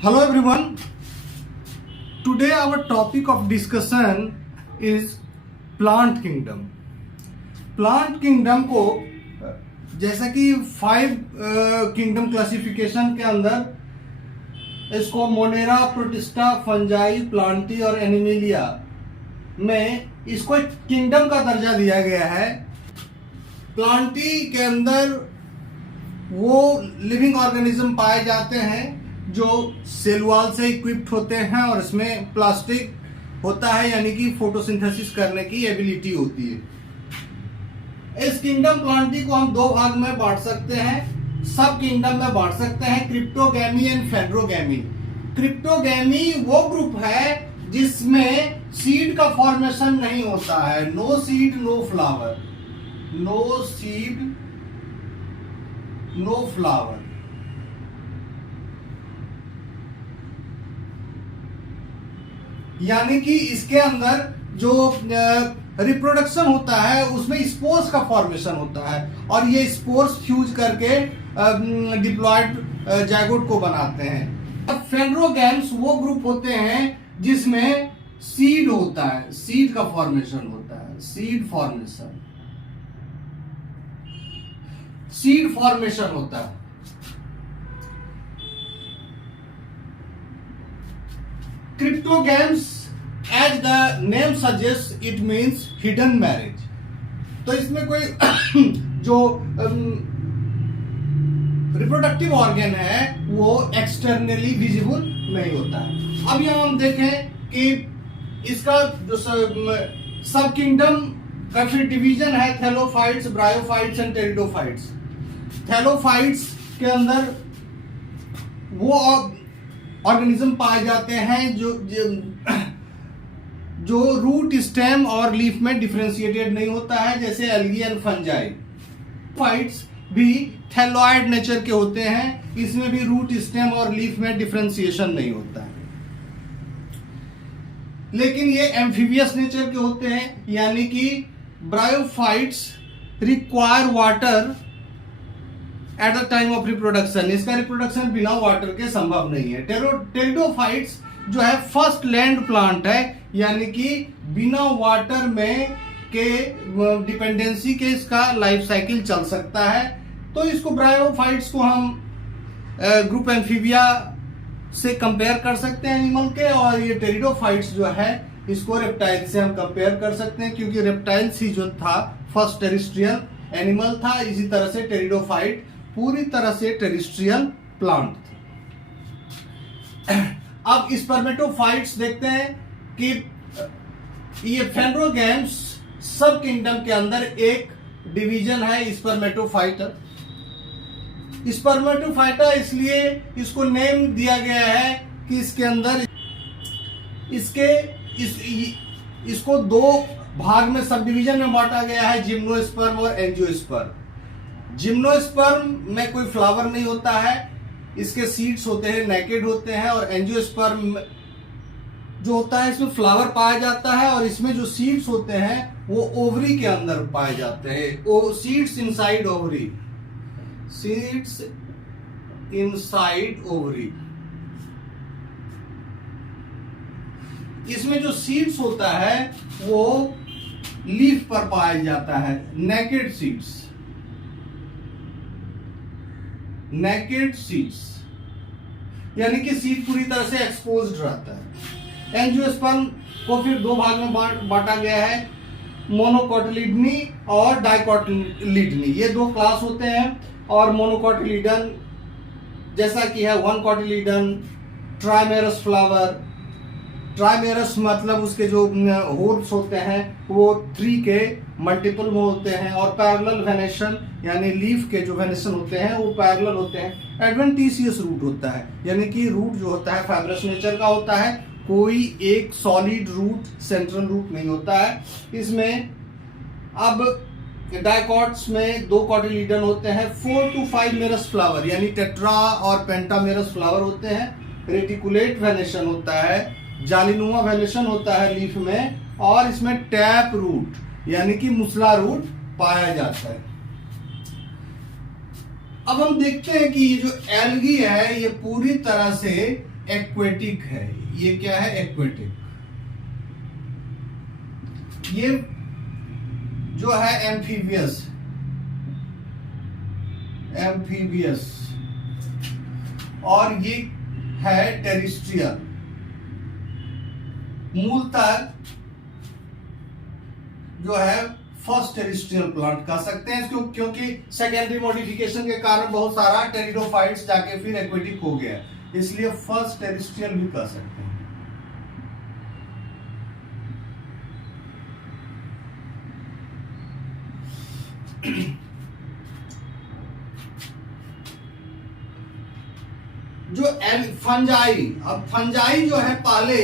Hello everyone. Today our topic of discussion is plant kingdom. Plant kingdom को जैसा कि 5 kingdom classification के अंदर इसको मोनेरा, प्रोटिस्टा, फंजाई, प्लांटी और एनिमिलिया में इसको एक किंगडम का दर्जा दिया गया है। प्लांटी के अंदर वो लिविंग ऑर्गेनिज्म पाए जाते हैं जो सेल वॉल से इक्विप्ड होते हैं और इसमें प्लास्टिक होता है, यानी कि फोटोसिंथेसिस करने की एबिलिटी होती है। इस किंगडम प्लांटी को हम 2 भाग में बांट सकते हैं, सब किंगडम में बांट सकते हैं, क्रिप्टोगैमी एंड फेड्रोगैमी। क्रिप्टोगैमी वो ग्रुप है जिसमें सीड का फॉर्मेशन नहीं होता है, no seed no flower, no seed no flower. यानी कि इसके अंदर जो रिप्रोडक्शन होता है उसमें स्पोर्स का फॉर्मेशन होता है और ये स्पोर्स फ्यूज करके डिप्लॉयड जायगोट को बनाते हैं। अब फेड्रोगैम्स वो ग्रुप होते हैं जिसमें सीड होता है, सीड का फॉर्मेशन होता है, सीड फॉर्मेशन होता है। Cryptogams as the name suggest it means hidden marriage. तो इसमें कोई जो रिप्रोडक्टिव ऑर्गन है वो एक्सटर्नली विजिबल नहीं होता है। अब यहां हम देखें कि इसका जो सब किंगडम का फिर डिवीजन है thallophytes, bryophytes and pteridophytes. Thallophytes के अंदर वो ऑर्गेनिज्म पाए जाते हैं जो रूट, स्टेम और लीफ में डिफरेंशिएटेड नहीं होता है, जैसे एल्गी एंड फंजाई। फाइट्स भी थैलोइड नेचर के होते हैं, इसमें भी रूट, स्टेम और लीफ में डिफरेंशिएशन नहीं होता है। लेकिन ये एम्फीबियस नेचर के होते हैं, यानी कि bryophytes require water at the time of reproduction. इसका रिप्रोडक्शन बिना वाटर के संभव नहीं है। टेरिडोफाइट्स जो है फर्स्ट लैंड प्लांट है, यानी कि बिना वाटर में के डिपेंडेंसी के इसका लाइफ साइकिल चल सकता है। तो इसको ब्रायोफाइट्स को हम ग्रुप एम्फीबिया से कंपेयर कर सकते हैं एनिमल के, और ये टेरिडोफाइट्स जो है इसको रेप्टाइल से हम कंपेयर कर सकते हैं, क्योंकि रेप्टाइल्स ही जो था फर्स्ट टेरिस्ट्रियल एनिमल था। इसी तरह से टेरिडोफाइट पूरी तरह से टेरिस्ट्रियल प्लांट था। अब स्पर्मेटोफाइट्स देखते हैं कि ये फेड्रोगैम्स सब किंगडम के अंदर एक डिवीजन है स्पर्मेटोफाइटा। स्पर्मेटोफाइटा इसलिए इसको नेम दिया गया है कि इसके अंदर इसको 2 भाग में सब डिवीजन में बांटा गया है, जिम्नोस्पर्म और एंजियोस्पर्म। जिम्नोस्पर्म में कोई फ्लावर नहीं होता है, इसके सीड्स होते हैं, नेकेड होते हैं, और एंजियोस्पर्म जो होता है इसमें फ्लावर पाया जाता है और इसमें जो सीड्स होते हैं वो ओवरी के अंदर पाए जाते हैं। Seeds inside ovary, seeds inside ovary. इसमें जो सीड्स होता है वो लीफ पर पाया जाता है, नेकेड सीड्स, नेकेड सीड्स, यानी कि सीड पूरी तरह से एक्सपोज्ड रहता है। एंजियोस्पर्म को फिर 2 भाग में बांटा गया है, मोनोकोटिलिडनी और डाइकोटिलिडनी। ये 2 क्लास होते हैं, और मोनोकोटिलिडन जैसा कि है 1 कोटिलिडन, ट्राइमेरस फ्लावर। ट्राइमेरस मतलब उसके जो होल्स होते हैं वो 3 के मल्टीपल में होते हैं, और पैरेलल वेनेशन यानी लीफ के जो वेनेशन होते हैं वो पैरेलल होते हैं। एडवेंटिशियस रूट होता है, यानी कि रूट जो होता है फाइब्रस नेचर का होता है, कोई एक सॉलिड रूट, सेंट्रल रूट नहीं होता है इसमें। अब डाइकॉट्स में 2 कोटिलिडन होते हैं, 4 to 5 मेरस फ्लावर, यानी टेट्रा और पेंटामेरस फ्लावर होते हैं। रेटिकुलेट वेनेशन होता है, जालीनुमा वेनेशन होता है लीफ में, और इसमें टैप रूट यानी कि मुसला रूट पाया जाता है। अब हम देखते हैं कि ये जो एल्गी है ये पूरी तरह से एक्वेटिक है। ये क्या है? एक्वेटिक। ये जो है एम्फीबियस, एम्फीबियस, और ये है टेरिस्ट्रियल। मूलतः जो है फर्स्ट टेरिस्ट्रियल प्लांट कह सकते हैं इसको, क्योंकि सेकेंडरी मॉडिफिकेशन के कारण बहुत सारा टेरिडोफाइट्स जाके फिर एक्वेटिक हो गया, इसलिए फर्स्ट टेरिस्ट्रियल भी कह सकते हैं। जो फंजाई, अब फंजाई जो है पहले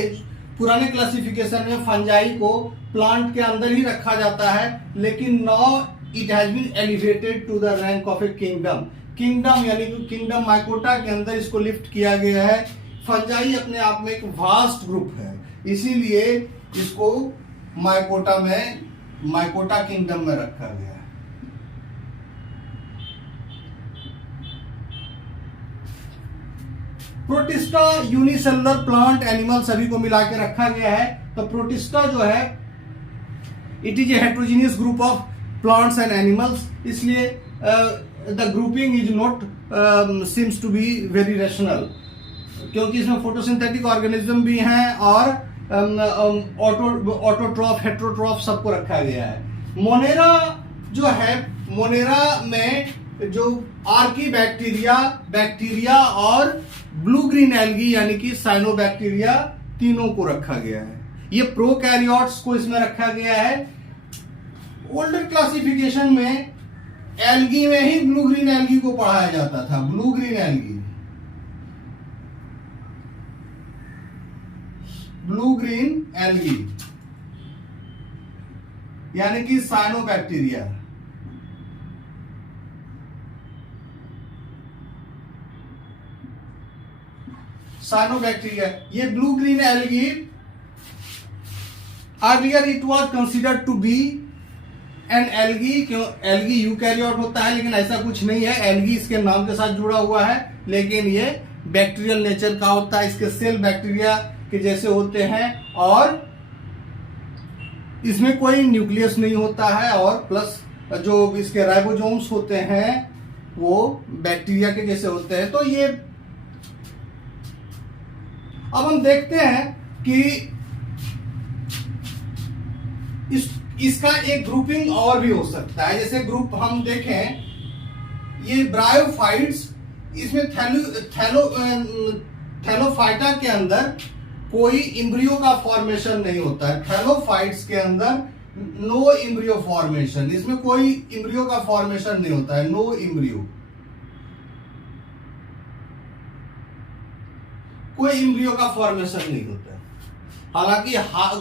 पुराने क्लासिफिकेशन में फंजाई को प्लांट के अंदर ही रखा जाता है, लेकिन now it has been elevated to the rank of a kingdom. Kingdom यानी कि किंगडम माइकोटा के अंदर इसको लिफ्ट किया गया है। फंजाई अपने आप में एक वास्ट ग्रुप है, इसीलिए इसको माइकोटा में, माइकोटा किंगडम में रखा गया है। प्रोटिस्टा यूनिसेलुलर प्लांट एनिमल सभी को मिला के रखा गया है। तो प्रोटिस्टा जो है it is a heterogeneous group of plants and animals, इसलिए the grouping is not seems to be very rational, क्योंकि इसमें फोटोसिंथेटिक ऑर्गेनिज्म भी हैं और ऑटोट्रॉफ, हेट्रोट्रॉफ सबको रखा गया है। मोनेरा जो है, मोनेरा में जो आर्की बैक्टीरिया, बैक्टीरिया और ब्लू ग्रीन एल्गी यानी कि साइनोबैक्टीरिया, तीनों को रखा गया है। ये प्रोकैरियोट्स को इसमें रखा गया है। ओल्डर क्लासिफिकेशन में एल्गी में ही ब्लू ग्रीन एल्गी को पढ़ाया जाता था। Blue green algae, blue green algae यानी कि साइनोबैक्टीरिया। साइनोबैक्टीरिया, ये blue green algae, earlier it was considered to be an algae, क्यों एल्गी यूकैरियोट होता है, लेकिन ऐसा कुछ नहीं है। एल्गी इसके नाम के साथ जुड़ा हुआ है, लेकिन ये बैक्टीरियल नेचर का होता है। इसके सेल बैक्टीरिया के जैसे होते हैं और इसमें कोई न्यूक्लियस नहीं होता है, और प्लस जो इसके राइबोसोम्स होते हैं वो बैक्टीरिया के जैसे होते हैं। तो ये अब हम देखते हैं कि इसका एक ग्रुपिंग और भी हो सकता है। जैसे ग्रुप हम देखें, ये ब्रायोफाइट्स, इसमें थैलोफाइटा के अंदर कोई इम्ब्रियो का फॉर्मेशन नहीं होता है। थैलोफाइट्स के अंदर नो इम्ब्रियो फॉर्मेशन, इसमें कोई इम्ब्रियो का फॉर्मेशन नहीं होता है, नो इम्ब्रियो, कोई इम्ब्रियो का फॉर्मेशन नहीं होता है। हालांकि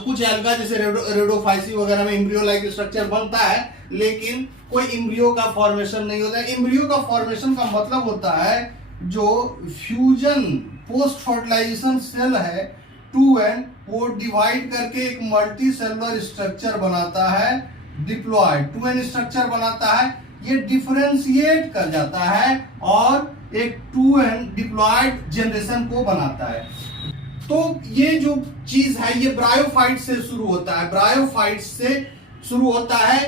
कुछ एल्गा जैसे रेडोफाइसी वगैरह में इम्ब्रियो लाइक स्ट्रक्चर बनता है, लेकिन कोई इम्ब्रियो का फॉर्मेशन नहीं होता है। इम्ब्रियो का फॉर्मेशन का मतलब होता है जो फ्यूजन पोस्ट फर्टिलाइजेशन सेल है 2n, वो डिवाइड करके एक मल्टी सेलुलर स्ट्रक्चर बनाता है, डिप्लॉयड 2n स्ट्रक्चर बनाता है। ये डिफरेंशिएट कर जाता है और एक 2n डिप्लॉयड जनरेशन को बनाता है। तो ये जो चीज है ये ब्रायोफाइट से शुरू होता है, ब्रायोफाइट से शुरू होता है।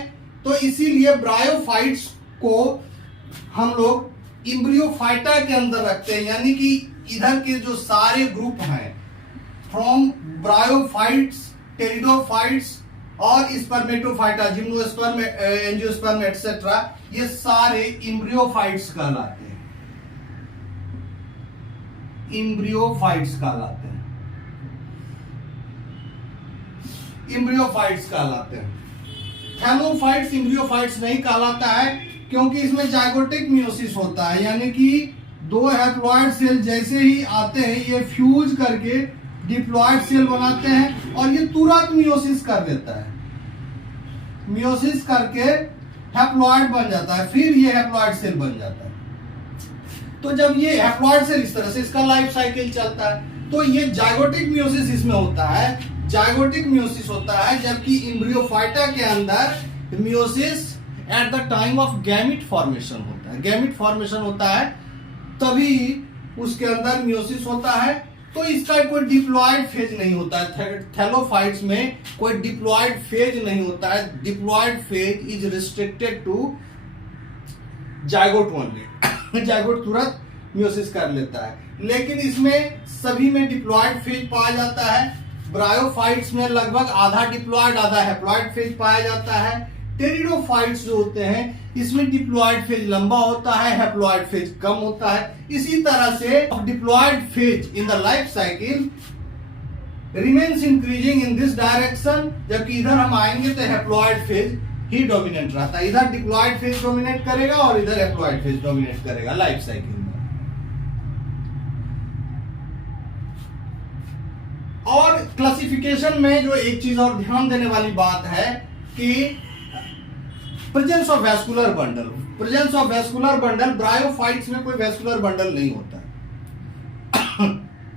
तो इसीलिए ब्रायोफाइट्स को हम लोग इम्ब्रियोफाइटा के अंदर रखते हैं, यानी कि इधर के जो सारे ग्रुप हैं फ्रॉम ब्रायोफाइट्स, टेरिडोफाइट्स और स्पर्मेटोफाइटा, जिम्नोस्पर्म, एंजियोस्पर्म एटसेट्रा, ये सारे इम्ब्रियोफाइट्स कहलाते हैं, इम्ब्रियोफाइट्स कहलाते हैं, इम्ब्रियोफाइट्स कहलाते हैं। थैलोफाइट्स इम्ब्रियोफाइट्स नहीं कहलाता है, क्योंकि इसमें जाइगोटिक मियोसिस होता है, यानी कि दो हैप्लॉइड सेल जैसे ही आते हैं ये फ्यूज करके डिप्लॉयड सेल बनाते हैं और ये तुरंत मियोसिस कर देता है, मियोसिस करके हैप्लॉइड बन जाता है, फिर ये हैप्लॉइड सेल बन जाता है। तो जब ये हैप्लॉइड सेल इस तरह से इसका लाइफ साइकिल चलता है, तो ये जाइगोटिक मियोसिस इसमें होता है, जाइगोटिक मियोसिस होता है, जबकि इम्ब्रियोफाइटा के अंदर meiosis at the time of gamete formation होता है। गैमिट फॉर्मेशन होता है तभी उसके अंदर मियोसिस होता है, तो इसका कोई डिप्लॉयड फेज नहीं होता है। थैलोफाइट्स में कोई डिप्लॉयड फेज नहीं होता है। Diploid phase is restricted to zygote only. Zygote तुरंत मियोसिस कर लेता है, लेकिन इसमें सभी में डिप्लॉयड फेज पाया जाता है। ब्रायोफाइट्स में लगभग आधा डिप्लॉयड आधा हैप्लॉयड फेज पाया जाता है। टेरिडोफाइट्स जो होते हैं इसमें डिप्लॉयड फेज लंबा होता है, हैप्लॉयड फेज कम होता है। इसी तरह से diploid phase in the life cycle remains increasing in this direction, जबकि इधर हम आएंगे तो हैप्लॉयड फेज ही डोमिनेट रहता है। इधर डिप्लॉयड फेज डोमिनेट करेगा और इधर हैप्लॉयड फेज डोमिनेट करेगा लाइफ साइकिल में। और क्लासिफिकेशन में जो एक चीज और ध्यान देने वाली बात है कि presence of vascular bundle. Presence of vascular bundle, bryophytes में कोई वैस्कुलर बंडल नहीं होता है।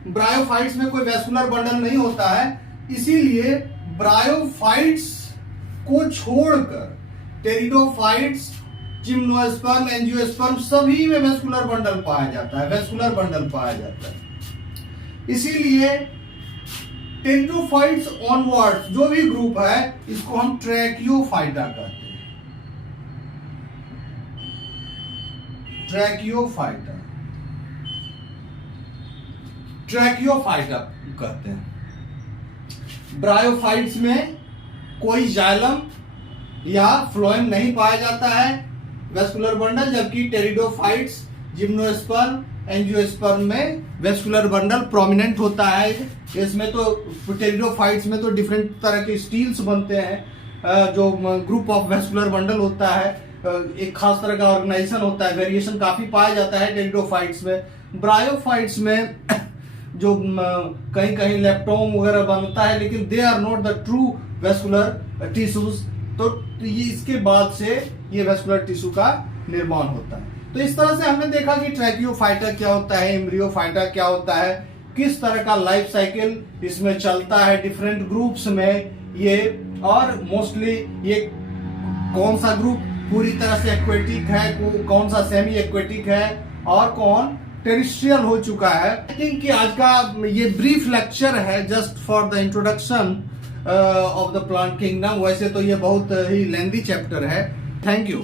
ब्रायोफाइट्स में कोई वैस्कुलर बंडल नहीं होता है, इसीलिए ब्रायोफाइट्स को छोड़कर टेरिडोफाइट्स, जिम्नोस्पर्म, एंजियोस्पर्म सभी में वैस्कुलर बंडल पाया जाता है। वैस्कुलर बंडल पाया जाता है। इसीलिए टेरिडोफाइट्स ऑनवर्ड्स जो भी ग्रुप है इसको हम ट्रैकियोफाइटा कहते हैं। ट्रैकियोफाइटा कहते हैं। ब्रायोफाइट्स में कोई जाइलम या फ्लोएम नहीं पाया जाता है वैस्कुलर बंडल, जबकि टेरिडोफाइट्स, जिम्नोस्पर्म, एंजियोस्पर्म में वैस्कुलर बंडल प्रोमिनेंट होता है। इसमें तो टेरिडोफाइट्स में तो डिफरेंट तरह के स्टील्स बनते हैं। जो ग्रुप ऑफ वैस्कुलर बंडल होता है एक खास तरह का ऑर्गेनाइजेशन होता है। वेरिएशन काफी पाया जाता है टेरिडोफाइट्स में। ब्रायोफाइट्स में जो कहीं कहीं लेप्टोम वगैरह बनता है, लेकिन they are not the true vascular tissues. तो ये इसके बाद से ये वैस्कुलर टिश्यू का निर्माण होता है। तो इस तरह से हमने देखा कि ट्रैकियोफाइटा क्या होता है, एम्ब्रियोफाइटा क्या होता है, किस तरह का लाइफ साइकिल इसमें चलता है डिफरेंट ग्रुप्स में ये, और मोस्टली ये कौन सा ग्रुप पूरी तरह से एक्वेटिक है, कौन सा सेमी एक्वेटिक है और कौन टेरिस्ट्रियल हो चुका है। आई थिंक कि आज का ये ब्रीफ लेक्चर है just for the introduction of the plant kingdom. वैसे तो ये बहुत ही लेंदी चैप्टर है। Thank you.